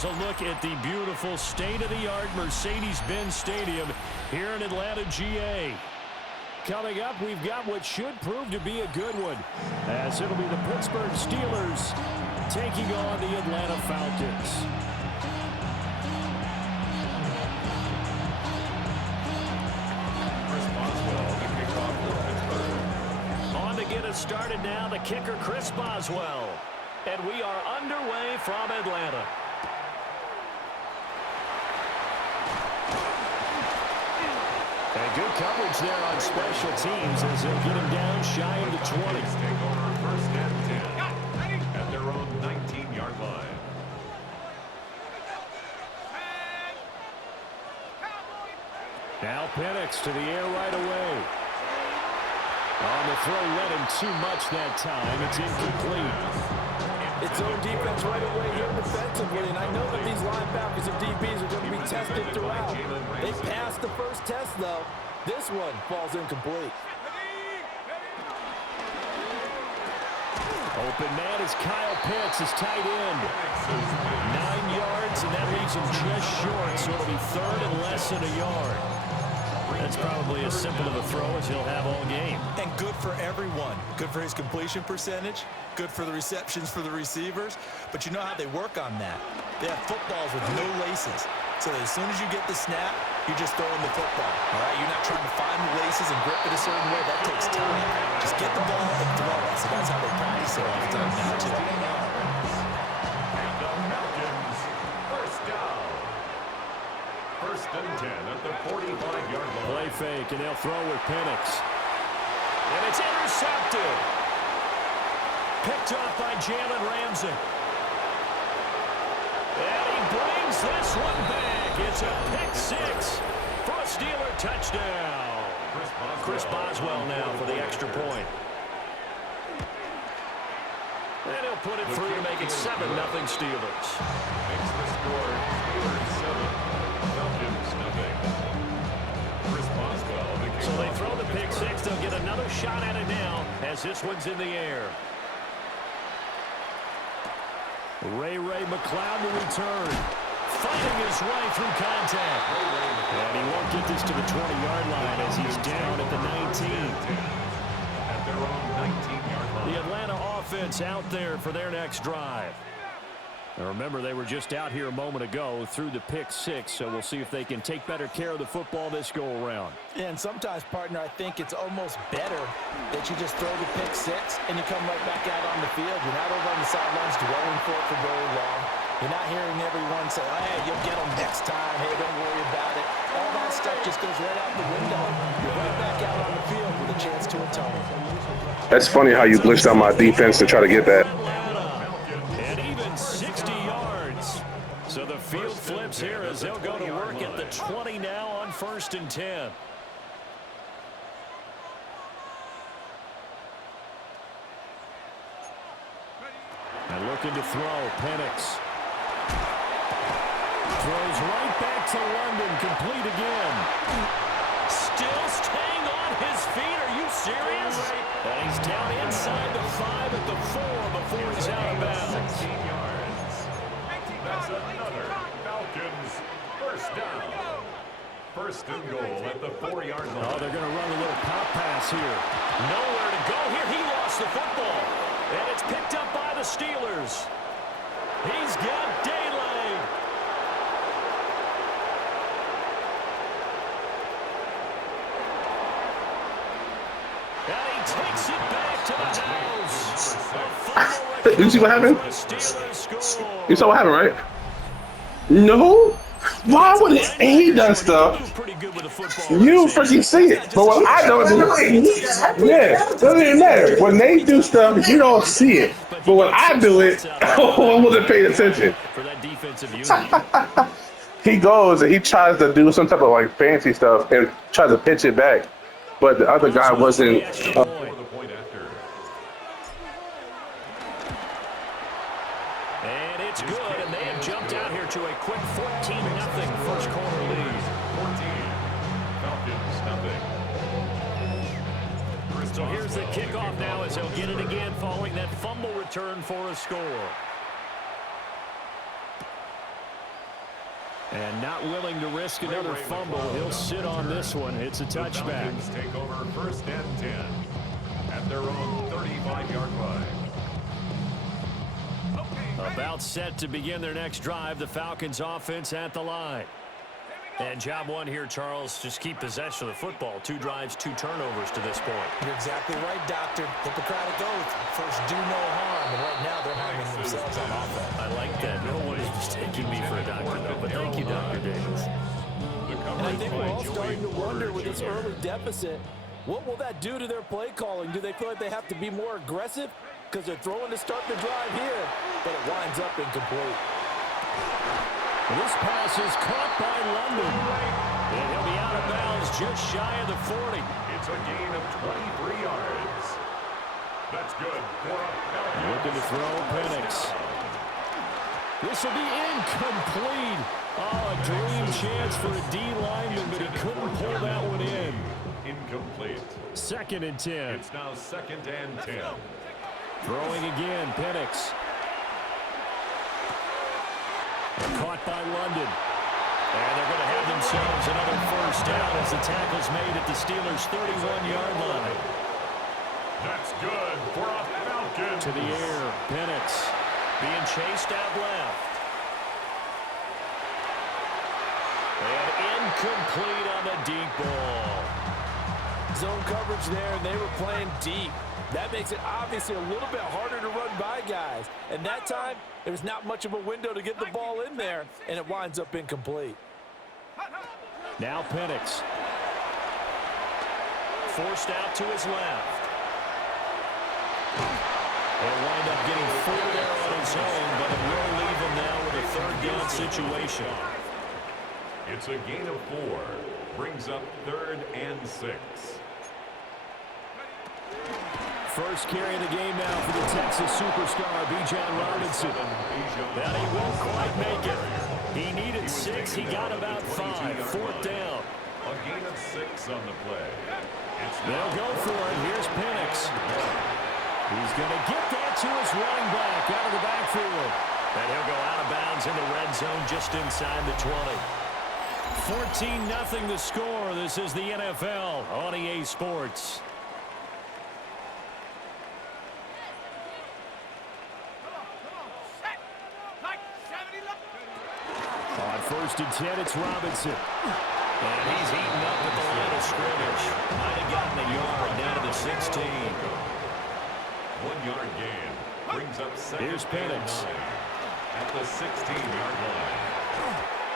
here's a look at the beautiful state-of-the-art Mercedes-Benz Stadium here in Atlanta, GA. Coming up, we've got what should prove to be a good one, as it'll be the Pittsburgh Steelers taking on the Atlanta Falcons. On to get us started now, the kicker, Chris Boswell. And we are underway from Atlanta. And good coverage there on special teams as they'll get him down shy of the 20. Take over first and 10 at their own 19-yard line. Now Penix to the air right away. On the throw, led him too much that time. It's incomplete. It's zone defense right away here defensively, and I know that these linebackers and DBs are going to be tested throughout. They passed the first test, though. This one falls incomplete. Open man is Kyle Pitts, his tight end. 9 yards, and that leaves him just short, so it'll be third and less than a yard. That's probably as simple of a throw as he'll have all game. And good for everyone. Good for his completion percentage. Good for the receptions for the receivers. But you know how they work on that. They have footballs with no laces. So that as soon as you get the snap, you're just throwing the football. All right? You're not trying to find the laces and grip it a certain way. That takes time. Just get the ball and throw it. So that's how they practice it all the time now, too. First and 10 at the 45-yard line. Play fake, and they'll throw with Penix. And it's intercepted. Picked off by Jalen Ramsey. And he brings this one back. It's a pick six for a Steeler touchdown. Chris Boswell now for the extra point. And he'll put it through to make it 7-0 Steelers. Makes the score Steelers 7. So they throw the pick six. They'll get another shot at it now as this one's in the air. Ray McLeod to return. Fighting his way through contact. And he won't get this to the 20-yard line as he's down at the 19. At their own 19-yard line. The Atlanta offense out there for their next drive. Now remember, they were just out here a moment ago through the pick six, so we'll see if they can take better care of the football this go-around. And sometimes, partner, I think it's almost better that you just throw the pick six and you come right back out on the field. You're not over on the sidelines dwelling for it for very long. You're not hearing everyone say, oh, hey, you'll get them next time. Hey, don't worry about it. All that stuff just goes right out the window. You're right back out on the field with a chance to atone. That's funny how you glitched on my defense to try to get that. And even 60 yards. So the field flips here as they'll go to work at the 20 now on 1st and 10. And looking to throw, Penix. Throws right back to London, complete again. Still staying on his feet, are you serious? And he's down inside the 5 at the 4 before he's out of bounds. 16 yards. That's another Falcons first down. First and goal at the 4-yard line. Oh, they're going to run a little pop pass here. Nowhere to go here. He lost the football. And it's picked up by the Steelers. He's got daylight. And he takes it back to the house. You see what happened? Steelers score. You saw what happened, right? No. Why would it? And he does stuff. You freaking see it, but when I don't do it, yeah, doesn't even matter. When they do stuff, you don't see it. But when I do it, I wasn't paying attention. For that defensive unit. He goes and he tries to do some type of like fancy stuff and tries to pitch it back, but the other guy wasn't. And it's good, and they have jumped out here to a quick 14-0 first quarter lead. 14. Falcons nothing. So here's the kickoff now as they'll get it again following that fumble return for a score. And not willing to risk another fumble. He'll sit on this one. It's a touchback. The Falcons take over 1st and 10 at their own 35-yard line. About set to begin their next drive. The Falcons offense at the line. And job one here, Charles, just keep possession of the football. 2 drives, 2 turnovers to this point. You're exactly right, Doctor. Hippocratic oath. First, do no harm. And right now, they're harming themselves on offense. I like that. No one is mistaking me for a doctor, though. But thank you, Dr. Davis. And I think we're all starting to wonder with this early deficit, what will that do to their play calling? Do they feel like they have to be more aggressive because they're throwing to start the drive here, but it winds up incomplete? This pass is caught by London. And he'll be out of bounds just shy of the 40. It's a gain of 23 yards. That's good for a Falcons. Looking to throw Penix. This will be incomplete. Oh, a dream chance for a D lineman, but he couldn't pull that one in. Incomplete. 2nd and 10. It's now 2nd and 10. Throwing again, Penix. Caught by London. And they're going to have themselves another 1st down as the tackle's made at the Steelers' 31-yard line. That's good for a Falcons. To the air, Penix being chased out left. And incomplete on the deep ball. Zone coverage there, and they were playing deep. That makes it obviously a little bit harder to run by guys. And that time, there was not much of a window to get the ball in there, and it winds up incomplete. Now Penix. Forced out to his left. He'll wind up getting 4 there on his own, but it will leave him now with a 3rd down situation. It's a gain of 4. Brings up 3rd and 6. First carry of the game now for the Texas superstar, Bijan Robinson. But he won't quite make it. He needed 6. He got about 5. 4th down. A gain of 6 on the play. They'll go for it. Here's Penix. He's going to get that to his running back out of the backfield. And he'll go out of bounds in the red zone just inside the 20. 14-0 the score. This is the NFL on EA Sports. On 1st and 10, it's Robinson. And he's eaten up at the line of scrimmage. Might have gotten a yard down to the 16. 1-yard gain. Brings up 2nd Here's Penix. at the 16-yard line.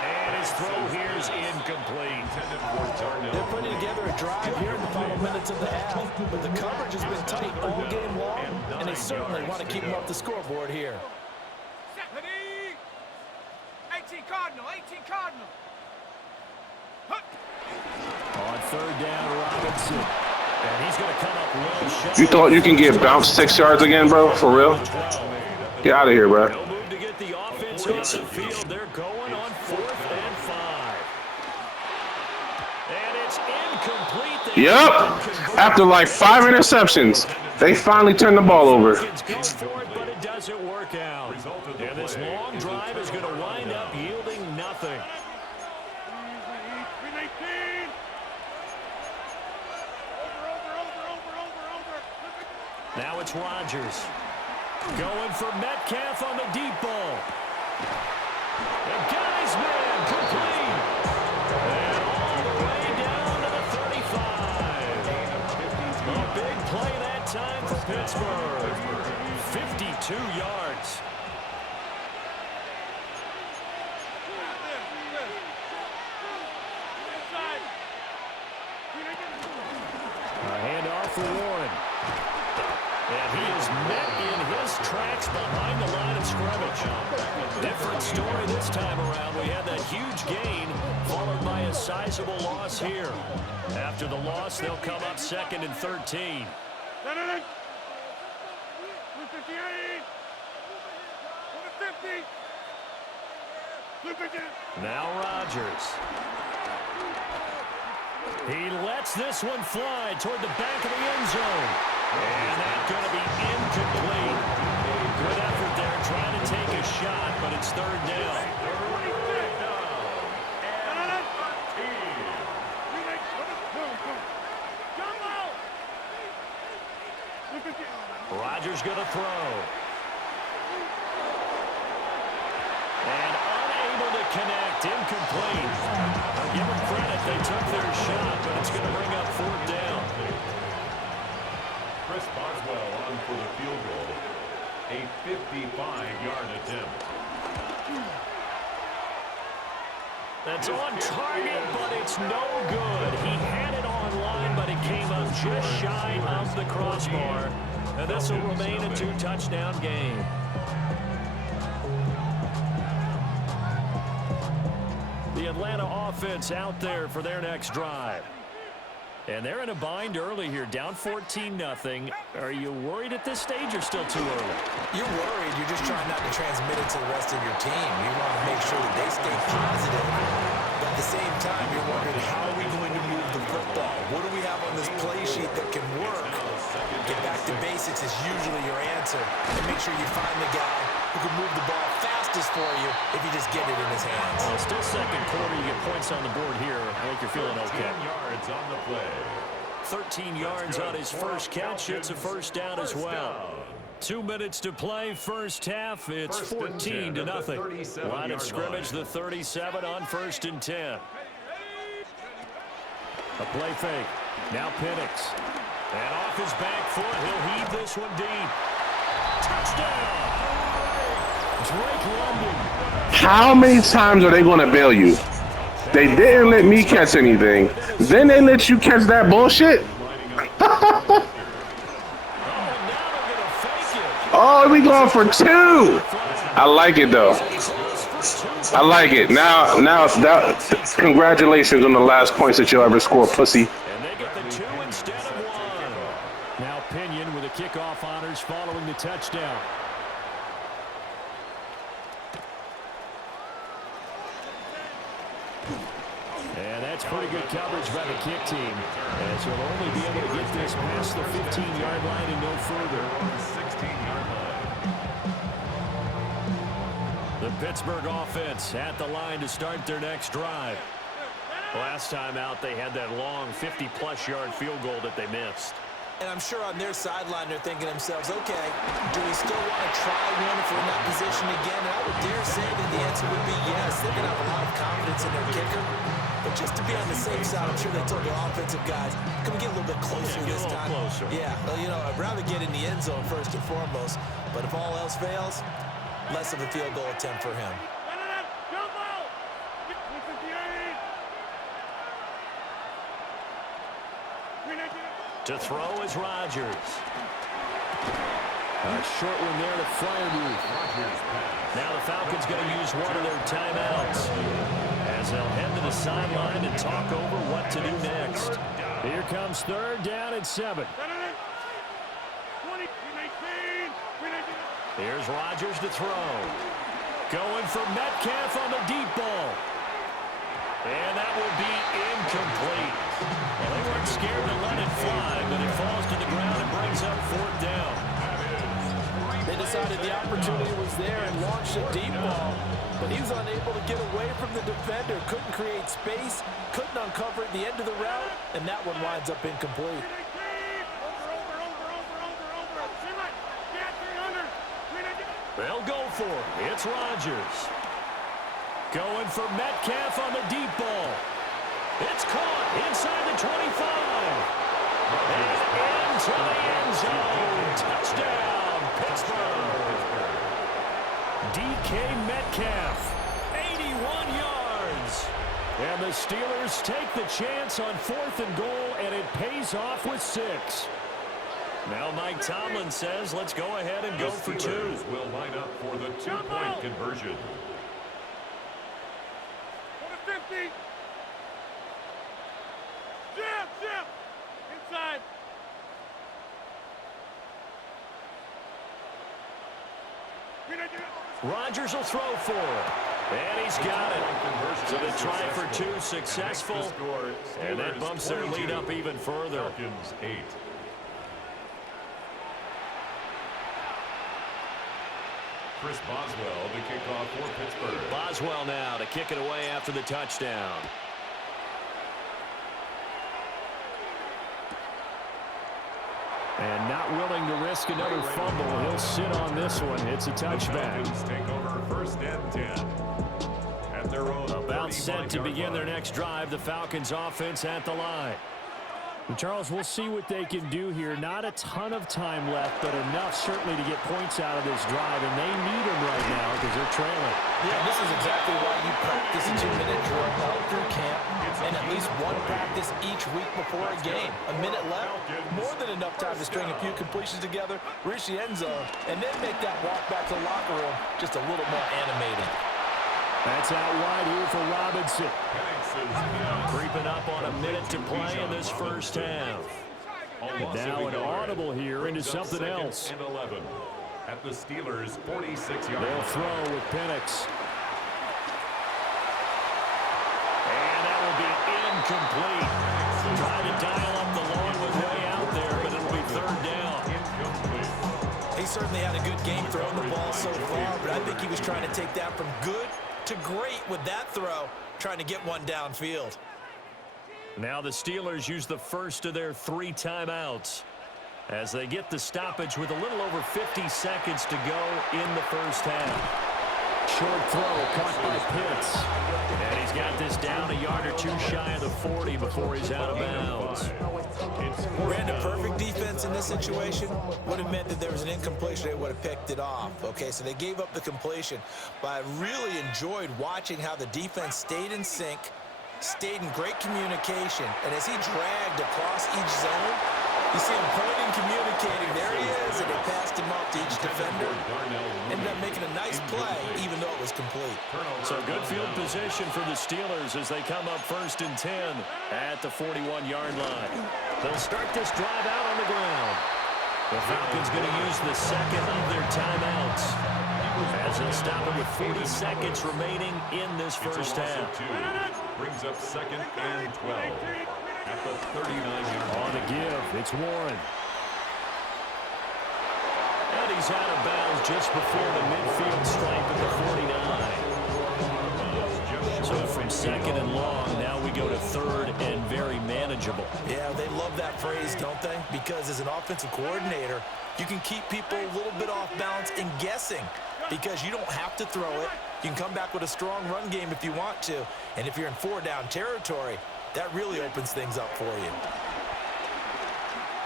And his throw here is incomplete. They're putting together a drive here in the final minutes of the half, but the coverage has been tight all game long, and they certainly want to keep them off the scoreboard here. 18 Cardinal, 18 Cardinal. On 3rd down, Robinson. And he's going to come up well shot. You thought you can get bounced 6 yards again, bro? For real? Get out of here, bro. They'll move to get the offense on the field. They're going on 4th and 5. And it's incomplete. Yep. After like 5 interceptions, they finally turned the ball over. It's going for it, but it doesn't work out. And this long drive is going to wind up yielding nothing. Now it's Rodgers. Going for Metcalf on the deep ball. The guy's man complete. And all the way down to the 35. A big play that time for Pittsburgh. 52 yards. A handoff for Warren. And he is met in his tracks behind the line of scrimmage. Different story this time around. We had that huge gain followed by a sizable loss here. After the loss, they'll come up 2nd and 13. Now Rodgers. He lets this one fly toward the back of the end zone. And that's going to be incomplete. Good effort there trying to take a shot, but it's 3rd down. Rogers going to throw. And unable to connect. Incomplete. I'll give them credit. They took their shot, but it's going to bring up 4th down. Chris Boswell on for the field goal. A 55-yard attempt. That's on target, but it's no good. He had it on line, but it came up just shy of the crossbar. And this will remain a 2-touchdown game. The Atlanta offense out there for their next drive. And they're in a bind early here, down 14-0. Are you worried at this stage or still too early? You're worried. You're just trying not to transmit it to the rest of your team. You want to make sure that they stay positive. But at the same time, you're wondering, how are we going to move the football? What do we have on this play sheet that can work? Get back to basics is usually your answer. And make sure you find the guy who can move the ball fastest for you if you just get it in his hands. Well, still second quarter. You get points on the board here. I think you're feeling okay. 13 yards on the play. 13 yards on his first catch. It's a first down as well. 2 minutes to play, first half. It's 14-0. Line of scrimmage, the 37 on 1st and 10. A play fake. Now Penix. And off his back foot, he'll heave this one deep. Touchdown! Drake London. How many times are they going to bail you? They didn't let me catch anything. Then they let you catch that bullshit? Oh, we going for 2. I like it, though. I like it. Now, congratulations on the last points that you'll ever score, pussy. And they get the 2 instead of 1. Now Pinion with the kickoff honors following the touchdown. And that's pretty good coverage by the kick team. As he'll only be able to get this past the 15-yard line and no further. 16-yard line. The Pittsburgh offense at the line to start their next drive. Last time out, they had that long 50-plus yard field goal that they missed. And I'm sure on their sideline they're thinking to themselves, okay, do we still want to try one if we're in that position again? And I would dare say that the answer would be yes. They're going to have a lot of confidence in their kicker. But just to be on the safe side, I'm sure they told their offensive guys, can we get a little bit closer this time? Closer. Yeah, well, you know, I'd rather get in the end zone first and foremost. But if all else fails, less of a field goal attempt for him. To throw is Rogers. A short one there to Freiermuth. Now the Falcons going to use one of their timeouts as they'll head to the sideline and talk over what to do next. Here comes 3rd down at 7. Here's Rogers to throw. Going for Metcalf on the deep ball. And that will be incomplete. Well, they weren't scared to let it fly, but it falls to the ground and brings up 4th down. They decided the opportunity was there and launched a deep ball, but he was unable to get away from the defender, couldn't create space, couldn't uncover at the end of the route, and that one winds up incomplete. They'll go for it. It's Rogers. Going for Metcalf on the deep ball. It's caught inside the 25. And into the end zone. Touchdown, Pittsburgh. DK Metcalf, 81 yards. And the Steelers take the chance on 4th and goal, and it pays off with 6. Now Mike Tomlin says, let's go ahead and go for 2. Will line up for the 2-point conversion. 50. Jab. Inside. Rogers will throw for it. And he's got it. So they try for 2, successful. And that bumps their lead up even further. Falcons 8. Chris Boswell to kick off for Pittsburgh. Boswell now to kick it away after the touchdown. And not willing to risk another fumble. He'll sit on this one. It's a touchback. Take over 1st and 10. At their own About set to begin their next drive. The Falcons offense at the line. And Charles, we'll see what they can do here. Not a ton of time left, but enough certainly to get points out of this drive. And they need them right now because they're trailing. Yeah, this is exactly why you practice a 2-minute drill all through camp and at least one practice each week before a game. A minute left, more than enough time to string a few completions together, reach the end zone, and then make that walk back to the locker room just a little more animated. That's out wide here for Robinson. Creeping up on a minute to play in this first half. And now an audible here into something else. And 11 at the Steelers' 46-yard They'll throw with Penix. And that will be incomplete. Trying to dial up the long one way out there, but it'll be 3rd down. He certainly had a good game throwing the ball so far, but I think he was trying to take that from good to great with that throw, trying to get one downfield. Now the Steelers use the first of their 3 timeouts as they get the stoppage with a little over 50 seconds to go in the first half. Short throw caught by Pitts. And he's got this down a yard or two shy of the 40 before he's out of bounds. Ran a perfect defense in this situation. Would have meant that there was an incompletion. They would have picked it off. Okay, so they gave up the completion. But I really enjoyed watching how the defense stayed in sync, stayed in great communication. And as he dragged across each zone, you see him pointing, communicating. There he is, and they passed him up to each defender. Ended up making a nice play, even though it was complete. So good field position for the Steelers as they come up 1st and 10 at the 41-yard line. They'll start this drive out on the ground. The Falcons going to use the second of their timeouts as they'll stop it with 40 seconds remaining in this first half. Brings up 2nd and 12 at the 39-yard line. On the give, it's Warren. And he's out of bounds just before the midfield stripe at the 49. So from 2nd and long, now we go to 3rd and very manageable. Yeah, they love that phrase, don't they? Because as an offensive coordinator, you can keep people a little bit off balance and guessing because you don't have to throw it. You can come back with a strong run game if you want to. And if you're in 4-down territory, that really opens things up for you.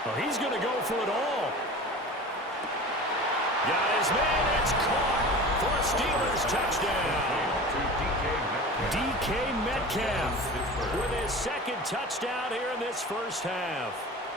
Well, he's going to go for it all. Got his man. It's caught for a Steelers touchdown. DK Metcalf with his 2nd touchdown here in this first half.